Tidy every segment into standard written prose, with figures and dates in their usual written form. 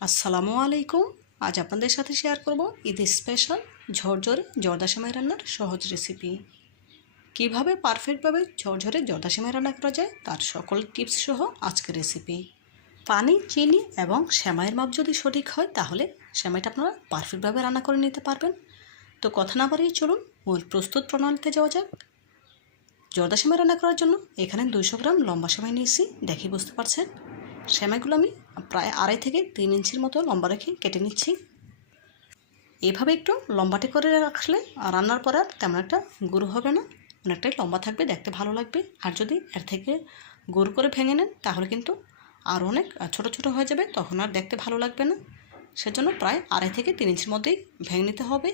আসসালামু আলাইকুম। আজ আপনাদের সাথে শেয়ার করব ঈদ স্পেশাল ঝরঝরে জর্দা সেমাই রান্নার সহজ রেসিপি। কিভাবে পারফেক্টভাবে ঝরঝরে জর্দা সেমাই রান্না করা যায় তার সকল টিপস সহ আজকের রেসিপি। পানি, চিনি এবং সেমাইয়ের মাপ যদি সঠিক হয় তাহলে সেমাইটা আপনারা পারফেক্টভাবে রান্না করে নিতে পারবেন। তো কথা না বাড়িয়ে চলুন মূল প্রস্তুত প্রণালীতে যাওয়া যাক। জর্দা সেমাই রান্না করার জন্য এখানে 200 গ্রাম লম্বা সেমাই নিয়েছি, দেখে বুঝতে পারছেন। সেমাইগুলো আমি প্রায় 2.5 থেকে 3 ইঞ্চির মতো লম্বা রেখে কেটে নিচ্ছি। এভাবে একটু লম্বাটে করে রাখলে রান্নার পর আর তেমন একটা গুঁড়ো হবে না, অনেকটাই লম্বা থাকবে, দেখতে ভালো লাগবে। আর যদি এর থেকে গুঁড়ো করে ভেঙে নেন তাহলে কিন্তু আর অনেক ছোট ছোট হয়ে যাবে, তখন আর দেখতে ভালো লাগবে না। সেজন্য প্রায় 2.5 থেকে 3 ইঞ্চির মধ্যেই ভেঙে নিতে হবে।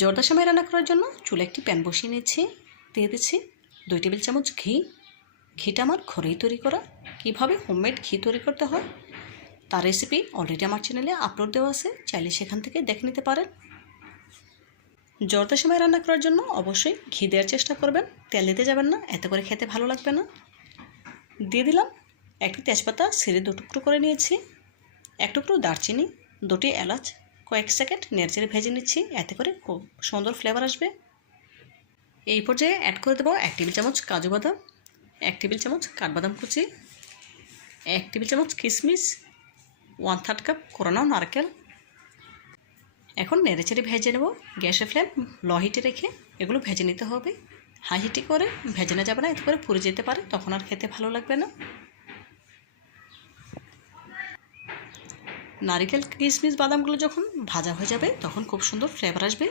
জর্দা সেমাই রান্না করার জন্য চুলে একটি প্যান বসিয়ে নিচ্ছি, দিয়ে দিচ্ছি 2 টেবিল চামচ ঘি। ঘিটা আমার ঘরেই তৈরি করা। কীভাবে হোমমেড ঘি তৈরি করতে হয় তার রেসিপি অলরেডি আমার চ্যানেলে আপলোড দেওয়া আছে, চাইলে সেখান থেকে দেখে নিতে পারেন। জর্দা সেমাই রান্না করার জন্য অবশ্যই ঘি দেওয়ার চেষ্টা করবেন, তেল দিতে যাবেন না, এতে করে খেতে ভালো লাগবে না। দিয়ে দিলাম একটি তেজপাতা ছিঁড়ে 2 টুকরো করে নিয়েছি, 1 টুকরো দারচিনি, 2টি এলাচ কয়েক সেকেন্ড নেড়েচেড়ে ভেজে নিচ্ছি, এতে করে খুব সুন্দর ফ্লেভার আসবে। এই পর্যায়ে অ্যাড করে দেবো 1 টেবিল চামচ কাজু বাদাম, 1 টেবিল চামচ কাঠবাদাম কুচি, 1 টেবিল চামচ কিশমিশ, 1/3 কাপ কোরানো নারকেল। এখন নেড়েচেড়ে ভেজে নেব। গ্যাসের ফ্লেম লো হিটে রেখে এগুলো ভেজে নিতে হবে। হাই হিটে করে ভেজে না যাবে না, এতে করে পুড়ে যেতে পারে, তখন আর খেতে ভালো লাগবে না। নারকেল, কিশমিশ, বাদামগুলো যখন ভাজা হয়ে যাবে তখন খুব সুন্দর ফ্লেভার আসবে।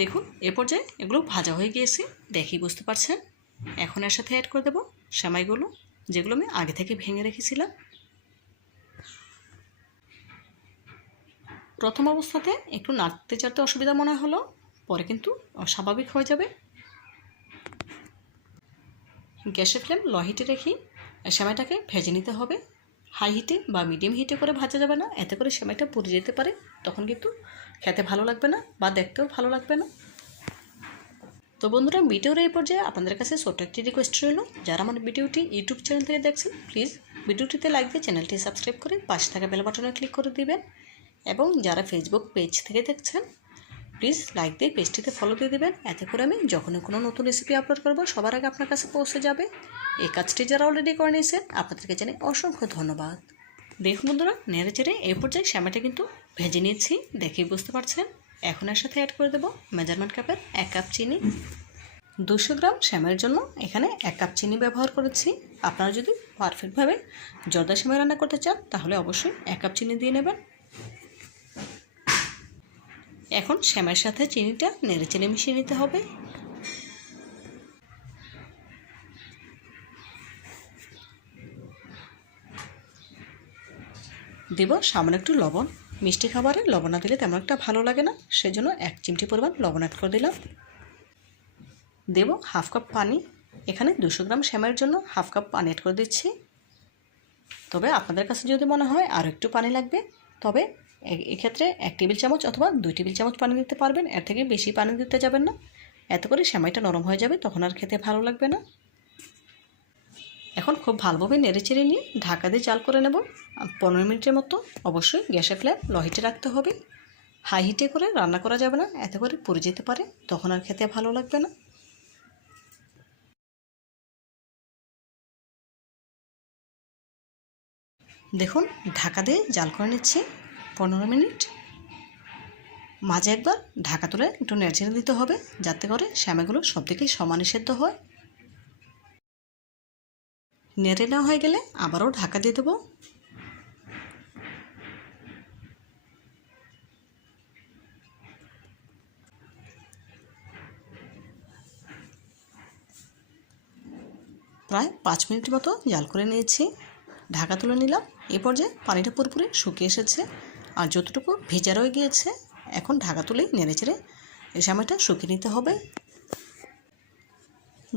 দেখুন এ পর্যায়ে এগুলো ভাজা হয়ে গিয়েছে, দেখেই বুঝতে পারছেন। এখন এর সাথে অ্যাড করে দেবো সেমাইগুলো, যেগুলো আমি আগে থেকে ভেঙে রেখেছিলাম। প্রথম অবস্থাতে একটু নাড়তে চাড়তে অসুবিধা মনে হলো, পরে কিন্তু স্বাভাবিক হয়ে যাবে। গ্যাসের ফ্লেম লো হিটে রেখে সেমাইটাকে ভেজে নিতে হবে। হাই হিটে বা মিডিয়াম হিটে করে ভাজা যাবে না, এতে করে সেমাইটা পুড়ে যেতে পারে, তখন কিন্তু খেতে ভালো লাগবে না বা দেখতেও ভালো লাগবে না। তো বন্ধুরা, ভিডিওর এই পর্যায়ে আপনাদের কাছে ছোট্ট একটি রিকোয়েস্ট রইল, যারা আমার ভিডিওটি ইউটিউব চ্যানেল থেকে দেখছেন প্লিজ ভিডিওটিতে লাইক দিয়ে চ্যানেলটি সাবস্ক্রাইব করে পাশে থাকা বেল বাটনে ক্লিক করে দিবেন। এবং যারা ফেসবুক পেজ থেকে দেখছেন প্লিজ লাইক দিয়ে পেজটিতে ফলো দিয়ে দেবেন, এতে করে আমি যখনই কোনো নতুন রেসিপি আপলোড করব সবার আগে আপনার কাছে পৌঁছে যাবে। এই কাজটি যারা অলরেডি করে নিয়েছেন আপনাদেরকে জানাই অসংখ্য ধন্যবাদ। দেখুন বন্ধুরা, নেড়ে চেড়ে এই পর্যায়ে সেমাইটা কিন্তু ভেজে নিয়েছি, দেখেই বুঝতে পারছেন। এখন এর সাথে অ্যাড করে দেবো মেজারমেন্ট কাপের 1 কাপ চিনি। 200 গ্রাম সেমাইয়ের জন্য এখানে 1 কাপ চিনি ব্যবহার করেছি। আপনারা যদি পারফেক্টভাবে জর্দা সেমাই রান্না করতে চান তাহলে অবশ্যই 1 কাপ চিনি দিয়ে নেবেন। এখন সেমাইয়ের সাথে চিনিটা নেড়েচেড়ে মিশিয়ে নিতে হবে। দেব সামান্য একটু লবণ। মিষ্টি খাবারে লবণ না দিলে তেমন একটা ভালো লাগে না, সেজন্য 1 চিমটি পরিমাণ লবণ অ্যাড করে দিলাম। দেব হাফ কাপ পানি। এখানে 200 গ্রাম সেমাইয়ের জন্য হাফ কাপ পানি অ্যাড করে দিচ্ছি। তবে আপনাদের কাছে যদি মনে হয় আরও একটু পানি লাগবে, তবে এক্ষেত্রে 1 টেবিল চামচ অথবা 2 টেবিল চামচ পানি দিতে পারবেন, এর থেকে বেশি পানি দিতে যাবেন না, এতে করে সেমাইটা নরম হয়ে যাবে, তখন আর খেতে ভালো লাগবে না। এখন খুব ভালোভাবে নেড়েচেড়ে নিয়ে ঢাকা দিয়ে জাল করে নেব 15 মিনিটের মতো। অবশ্যই গ্যাসের ফ্লেম লো হিটে রাখতে হবে, হাই হিটে করে রান্না করা যাবে না, এতে করে পুড়ে যেতে পারে, তখন আর খেতে ভালো লাগবে না। দেখুন ঢাকা দিয়ে জাল করে নিচ্ছি 15 মিনিট। মাঝে একবার ঢাকা তুলে একটু নেড়েচেড়ে দিতে হবে, যাতে করে সেমাইগুলো সব দিকেই সমানে সেদ্ধ হয়। নেড়ে নেওয়া হয়ে গেলে আবারও ঢাকা দিয়ে দেবো। প্রায় 5 মিনিট মতো জাল করে নিয়েছি, ঢাকা তুলে নিলাম। এই পর্যায়ে পানিটা পুরোপুরি শুকিয়ে এসেছে, আর যতটুকু ভেজা রয়ে গিয়েছে এখন ঢাকা তুলেই নেড়েচেড়ে এই সেমাইটা শুকিয়ে নিতে হবে।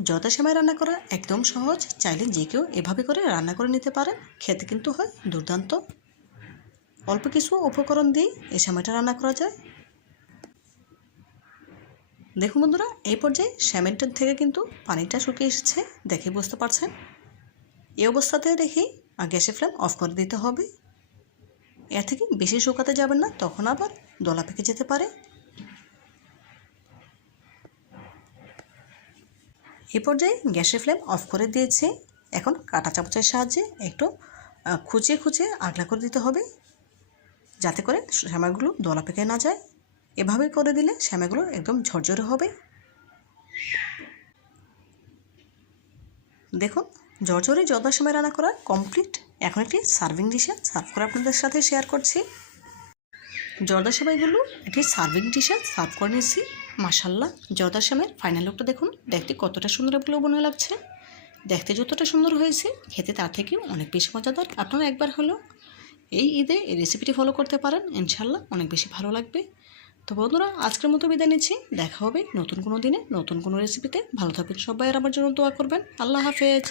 জর্দা সেমাই রান্না করা একদম সহজ, চাইলে যে কেউ এভাবে করে রান্না করে নিতে পারেন, খেতে কিন্তু হয় দুর্দান্ত। অল্প কিছু উপকরণ দিয়ে এই সেমাইটা রান্না করা যায়। দেখুন বন্ধুরা, এই পর্যায়ে সেমাইটার থেকে কিন্তু পানিটা শুকিয়ে এসেছে, দেখে বুঝতে পারছেন। এই অবস্থাতে রেখেই গ্যাসের ফ্লেম অফ করে দিতে হবে। এর থেকে বেশি শুকাতে যাবেন না, তখন আবার দলা পেকে যেতে পারে। এ পর্যায়ে গ্যাসের ফ্লেম অফ করে দিয়েছে। এখন কাঁটা চামচের সাহায্যে একটু খুঁচিয়ে খুঁচিয়ে আগলা করে দিতে হবে, যাতে করে সেমাইগুলো দলা পেকে না যায়। এভাবে করে দিলে সেমাইগুলো একদম ঝরঝরে হবে। দেখুন, ঝরঝরে জর্দার সেমাই রান্না করা কমপ্লিট। এখন একটি সার্ভিং ডিশে সার্ভ করে আপনাদের সাথে শেয়ার করছি। জর্দার সেমাইগুলো একটি সার্ভিং ডিশে সার্ভ করে নিয়েছি। মাশাআল্লাহ, জর্দার সেমাইয়ের ফাইনাল লুকটা দেখুন, দেখতে কতটা সুন্দর মনে লাগছে। দেখতে যতটা সুন্দর হয়েছে, খেতে তার থেকেও অনেক বেশি মজাদার। আপনারা একবার হলো এই ঈদে এই রেসিপিটি ফলো করতে পারেন, ইনশাআল্লাহ অনেক বেশি ভালো লাগবে। তো বন্ধুরা, আজকের মতো বিদায় নিচ্ছি। দেখা হবে নতুন কোনো দিনে নতুন কোনো রেসিপিতে। ভালো থাকবেন সবাই, আর আমার জন্য দোয়া করবেন। আল্লাহ হাফেজ।